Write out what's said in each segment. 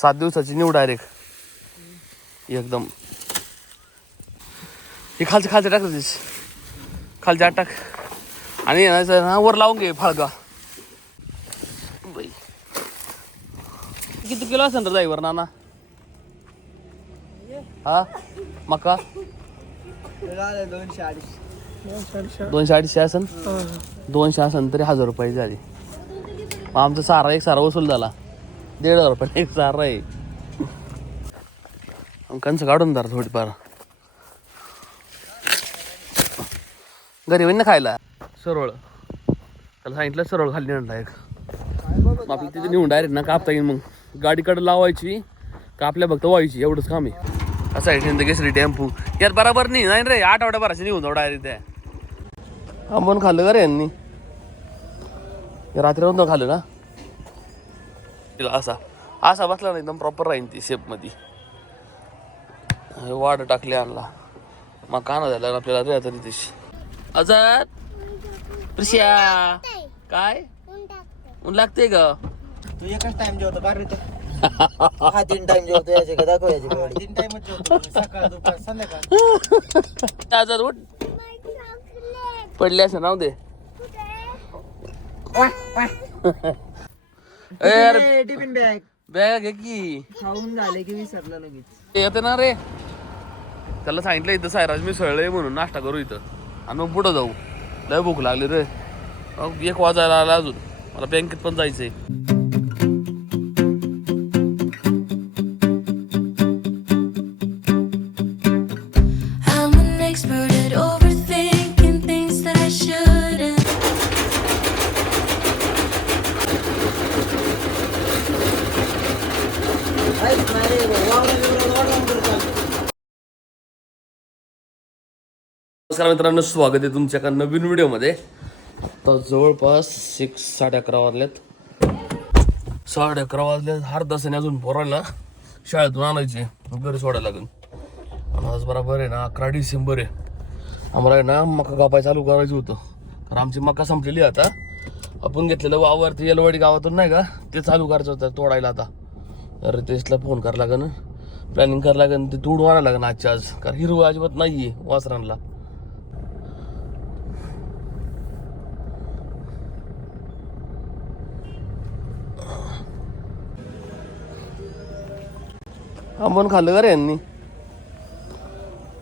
सात दिवसाची new direct एकदम. हे खालचे खालचे टाक तीस खालचे आठ टाक आणि ना ना वर लावून घे फाळगा. बाई. किती किलो असेल रे ड्रायव्हर नाना? हा? मका? दोनशे अडीचशे दोनशे अडीचशे असन दोनशे असन तरी हजार रुपये झाले. आमचा सारा एक सारा वसूल झाला. दीड हजार रुपये. एक सारा आहे. मग कंच काढून धरा थोडीफार. घरी होईन ना खायला? सरळ. त्याला सांगितलं सरळ खाली आणला एक. आपलं तिथे नेऊन डायरेक्ट ना कापता येईल मग. गाडीकडे लावायची कापल्या फक्त व्हायची एवढंच काम आहे. असं आहे हिंद केसरी टेम्पू. यात बराबर नाही नाही रे आठवड्या भराशी निघून जाऊ डायरेक्ट त्या. आंबून खाल्लं का रे यांनी? रात्री होऊन खाल्लं ना? तिला असा असा बसला ना एकदम प्रॉपर राहीन ती शेपमध्ये हे वाढ टाकले आणला. मग काना झाला आपल्याला रे आता तिथे अजात प्रिशिया काय? ऊन लागते ग. तू एकच टाइम जेवतो का रे ते हा तीन टाइम जेवतो याचे का दाखव याची तीन टाइमच जेवतो सकाळ दुपार संध्याकाळ. आजाद उठ. पडले असं नाव दे. यार टिफिन बॅग. बॅग घे की? खाऊन झाले की विसरलं लगेच. येते ना रे. त्याला सांगितलं इथं सायराज मी सळलंय म्हणून नाश्ता करू इथं. आणि मग पुढं जाऊ. लय भूक लागली रे. एक वाजायला आला अजून. मला बँकेत पण जायचंय. नमस्कार मित्रांनो स्वागत आहे तुमच्या एका नवीन व्हिडिओमध्ये. आता जवळपास सिक्स साडे अकरा वाजलेत. साडे अकरा वाजल्यात हर तासाने अजून पोरांना शाळेतून आणायचे घरी सोडायला लागेल. आणि आज बराबर आहे ना अकरा डिसेंबर आहे. आम्हाला आहे ना मका कापाय चालू करायचं होतं. कारण आमची मका संपलेली आहे आता. आपण घेतलेलं वावर ते येलवाडी गावातून नाही का ते चालू करायचं होतं तोडायला आता. रितेशला फोन करा लागेल प्लॅनिंग करा लागेल ते तोडून आणायला लागेल आजच्या आज. कारण हिरवं अजिबात नाही आहे वासरांना आंबून खाल्लं का रे यांनी?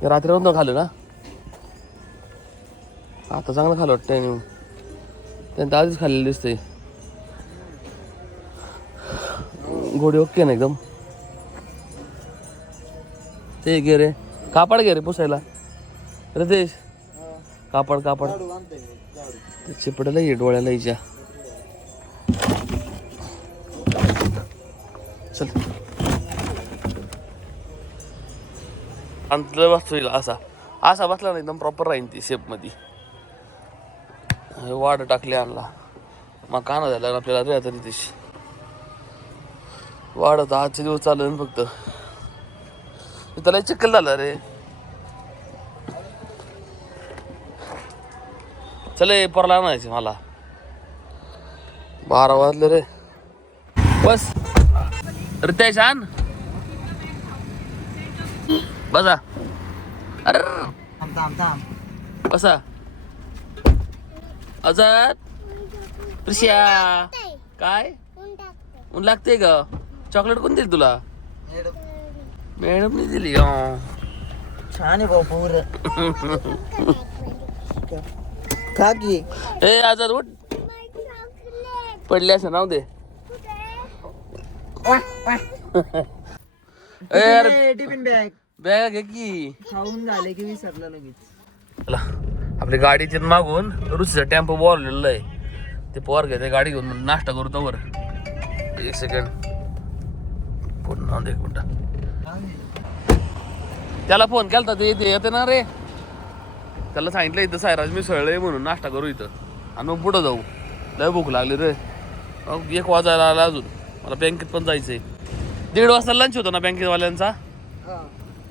रात्री नव्हतं खाल्लं ना? आता चांगलं खाल्लं वाटतं त्यांनी. त्यांचं आधीच खाल्लेलं दिसतंय. घोडे ओके ना एकदम. ते घे रे. कापड घे रे पुसायला. रितेश. कापड कापड. ते ये डोळ्याला हिच्या. चल. अंतलं बसतो असा. असा बसला ना एकदम प्रॉपर राहीन ती शेपमध्ये हे वाढ टाकली आणला. मग काना झाला आपल्याला रे आता वाढत आजचे दिवस चालू ना फक्त. त्याला चिखल झाला रे. चले परला आणायचे मला. बारा वाजले रे. बस. रितेश आण. बसा. अरे. बसा. आजाद. प्रिशिया काय? ऊन लागते ग चॉकलेट कोण दिली तुला? मॅडम. नाही दिली का छान आहे भाऊ पूर. खा की. ए आजाद उठ. पडले असं नाव दे. ए यार टिफिन बॅग. बॅग घे की. खाऊन झाले की विसरलं लगेच. चला आपली गाडीचे मागून रुचीचा टेम्पो बोललेलं आहे. ते पोर घेते गाडी घेऊन नाश्ता करू तवर. एक सेकंड पुन्हा एक मिनिट. त्याला फोन केला ते येते येते ना रे. त्याला सांगितलं इथं सायराज मी सळलंय म्हणून नाश्ता करू इथं. आणि मग पुढं जाऊ. लय भूक लागली रे. अहो, एक वाजायला आला अजून. मला बँकेत पण जायचंय. दीड वाजता लंच होतो ना बँकेतवाल्यांचा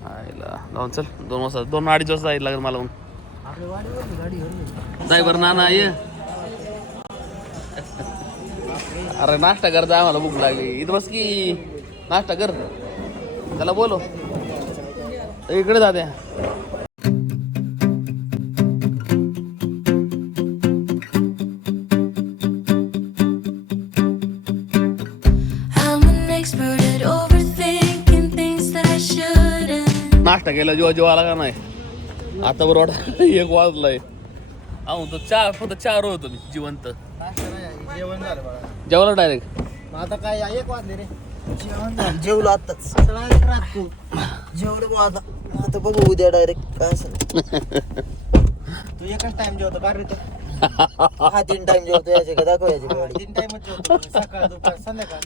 आईला. जाऊन चल. दोन वाजता दोन अडीच वाजता यायला लागेल मला नाही बरं ना ना ये. अरे नाश्ता करता आम्हाला भूक लागली. इथं बस की. नाश्ता कर. त्याला बोलो. इकडे जाते. नाश्ता केला जेव्हा जेव्हा आला का नाही? आता बरोबर एक वाजलाय. अहो तो चार फक्त चार होतो मी जिवंत. जेवण झालं बघा. जेवला डायरेक्ट मग आता काय एक वाजले रे. जेवण झालं. जेवलो आताच जेवलो बघ आता आता बघू उद्या डायरेक्ट काय असेल. तू एकच टाइम जेवतो का रे तू हा तीन टाइम जेवतो याचे का? दाखव याची तीन टाइमच जेवतो सकाळ दुपार संध्याकाळ.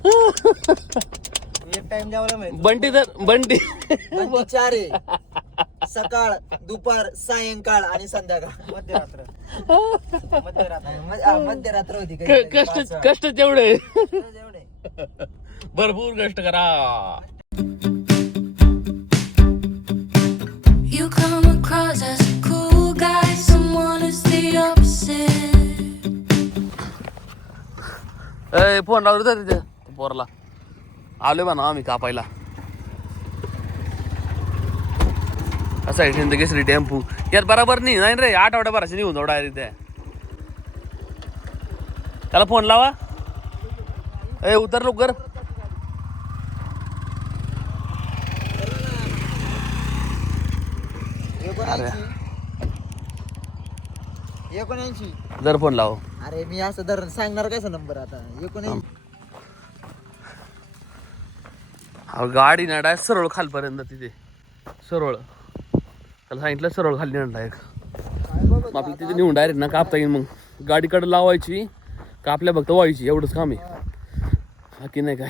एक टाइम जेवला माहिती बंटी तर बंटी आणि चार आहे. सकाळ दुपार सायंकाळ आणि संध्याकाळ. मध्यरात्र. मध्यरात्र. मध्यरात्र होती कष्ट. कष्ट तेवढे एवढे. भरपूर कष्ट करा. You come across as a cool guy, someone who's the opposite. ए फोन लावलं तर तिथे. पोरला. आलोय बा ना आम्ही कापायला. असं आहे केसरी टेम्पू. यार बरोबर नाही नाही रे. आठवड्या भराशी निघून जाऊ डायरेक्ट त्या त्याला फोन लावा. ए उतर लवकर. एकोणऐंशी एकोणऐंशी. जर फोन लाव. अरे मी असं धरण सांगणार कसा नंबर आता? एकोणऐंशी. अहो, गाडी ना डायरेक्ट सरळ खालपर्यंत तिथे. सरळ. त्याला सांगितलं सरळ खाली नेणार डायरेक्ट. मग तिथे नेऊन डायरेक्ट ना कापता येईल मग. गाडीकडे लावायची कापल्या फक्त व्हायची एवढंच काम आहे. बाकी नाही काय.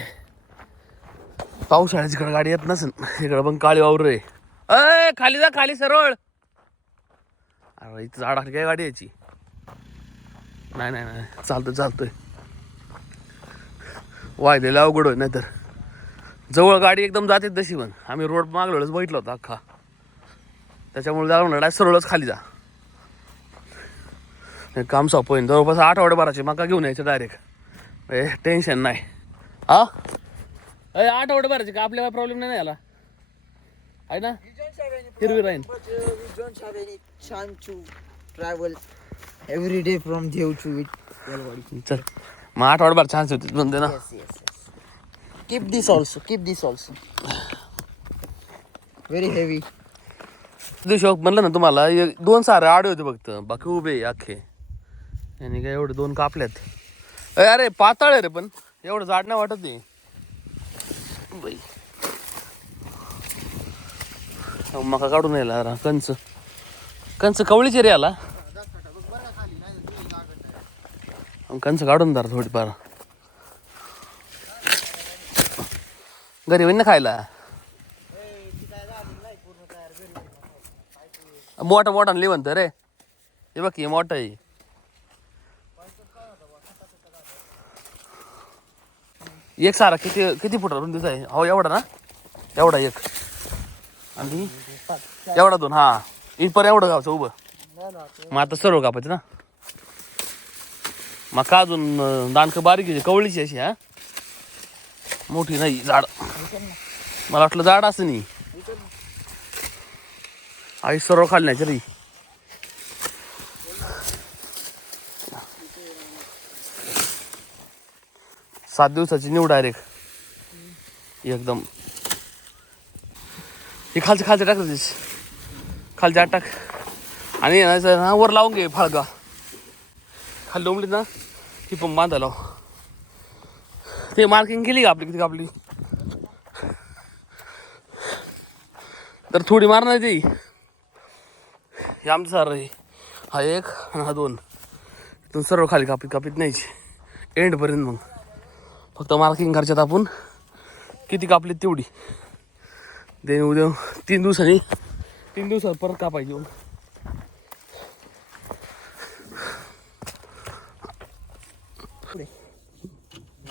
पावसाळ्याची गाडी येत नसेल. इकडं पण काळी वावर आहे. अय खाली जा खाली सरळ. अरे इथं झाड काय गाडी यायची नाही नाही नाही. चालतोय चालतोय. वायदेला अवघड होय नाहीतर. जवळ गाडी एकदम जाते तशी पण. आम्ही रोड मागलोच बैठलो बघितला होता अख्खा. त्याच्यामुळे जाऊ म्हणलं सरळच खाली जा. काम सोपं होईल जवळपास आठवडे मका घेऊन यायचं डायरेक्ट ए टेन्शन नाही. हा? अरे आठवडे का? आपल्या प्रॉब्लेम नाही आला याला. आहे ना? हिरवी राहीन. ट्रॅव्हल एव्हरी डे फ्रॉम देव टू इट चल मग आठवडे भर चान्स होते म्हणते ना keep this also keep this also very heavy दिवशी म्हणलं ना तुम्हाला एक दोन सारे आडे होते फक्त. बाकी उभे अख्खे. आणि काय एवढे दोन कापल्यात. अरे पाताळ आहे रे पण. एवढं जाड नाही वाटत नाही मका काढून यायला जरा कंच. कंच कवळीचे रे आला कंच काढून जरा थोडीफार. घरी होईन ना खायला? मोठा मोठा लिह म्हणतो रे. हे बघ हे मोठा आहे. एक सारा किती किती फुटा रुंदीचा आहे हो एवढा ना? एवढा एक. आणि एवढा दोन हा. इथपर्यंत एवढं गावचं उभं. मग आता सर्व कापायचं ना. मग का अजून अं, दांडकं बारीक आहे कवळीची अशी हा? मोठी नाही झाड मला वाटलं झाड असं नाही. आई सर्व खाल्ल्याच्या रे. सात दिवसाची निवड डायरेक्ट एकदम. हे खालचं खालचं टाक रे खालचे आत टाक. आणि ना ना वर लावून घे फाळगा. खाली डोंबली ना ती पण बांधा लाव. ते मार्किंग केली का आपली? किती आपली तर थोडी मारणार ती. हे आमचं सारं आहे. हा एक आणि हा दोन. इथून सर्व खाली कापीत कापीत नाही एंडपर्यंत मग. फक्त मार्किंग करच्यात आपण. किती कापलीत तेवढी. दे उद्या. तीन दिवसांनी. तीन दिवसात परत कापायची मग.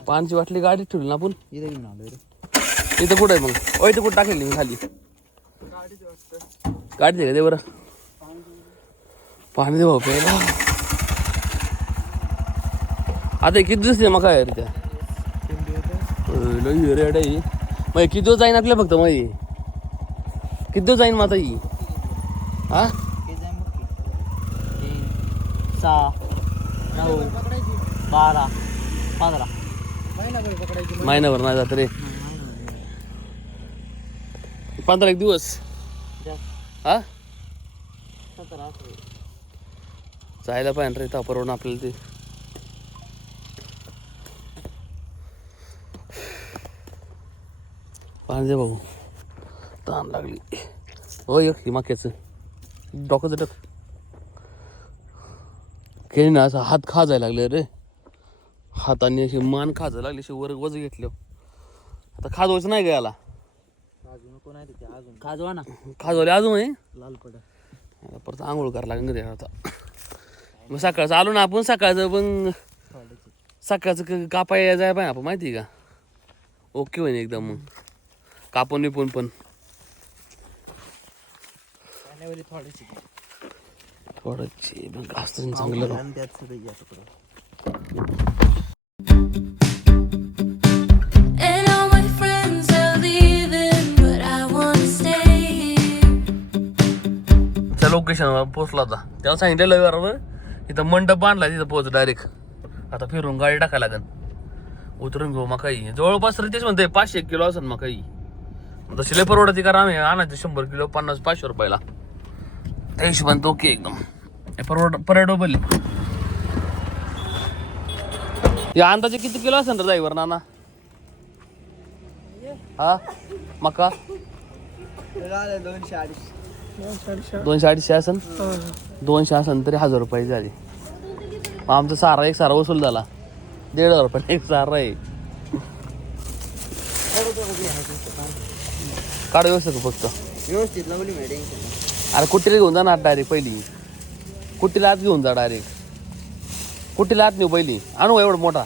पानची वाटली गाडीत ठेवली ना आपण? इथे घेऊन आलो रे. इथं कुठं आहे मग? ओ इथं कुठं टाकेल मी खाली. गाडी दे का दे बरं. पाणी दे भाऊ प्यायला. आता किती दिवस मका आहे रे त्या? लई रेड आहे मग किती दिवस जाईन आपल्या फक्त मग किती जाईन माझा ही? हा? सहा नऊ बारा पंधरा. महिनाभर नाही जात रे. पंधरा एक दिवस? हा? जायला पाहिजे रे त्या परवडून आपल्याला ते. पाहिजे भाऊ. ताण लागली. हो एक हिमाक्याचं डोकं टक खेळ ना असं हात खाजायला लागले रे. हाताने अशी मान खाजायला लागली अशी वर वज घेतलं. आता खाजवायचं नाही का याला? खाजवा ना. खाजवले अजून आहे? लाल पड. परत आंघोळ करायला लागेल रे आता. मग सकाळचं आलो ना आपण सकाळचं पण सकाळचं क- कापाय जाय पाहिजे आपण माहिती आहे का? ओके होईन एकदम मग. कापून बिपून पण. थोडीशी मग चांगलं त्यात तुकडं. Stay here. त्या लोकेशनवर पोहोचला होता. तेव्हा सांगितलेलं बरोबर? इथं मंडप बांधला तिथं पोहोच डायरेक्ट आता फिरून गाडी टाकायला लागन. उतरून घेऊ मकाई जवळपास तर तेच म्हणते पाचशे एक किलो असेल मकाई तशी लय परवडती कारण आम्ही आणायचं शंभर किलो पन्नास पाचशे रुपयाला. त्या हिशोबाने तो ओके एकदम. परवड परवडबल या अंदाजे किती किलो असेल रे ड्रायव्हर नाना? हा? मका? दोनशे अडीचशे दोनशे अडीचशे असन दोनशे असन तरी हजार रुपये झाले. मग आमचा सारा एक सारा वसूल झाला. दीड हजार रुपये एक सारा आहे. काढ व्यवस्थित का फक्त व्यवस्थित लावली मॅडम अरे कुठेला घेऊन जाणार ना डायरेक्ट पहिली. कुठेला आत घेऊन जा डायरेक्ट कुठेला आत नेऊ पहिली. आणू एवढा मोठा?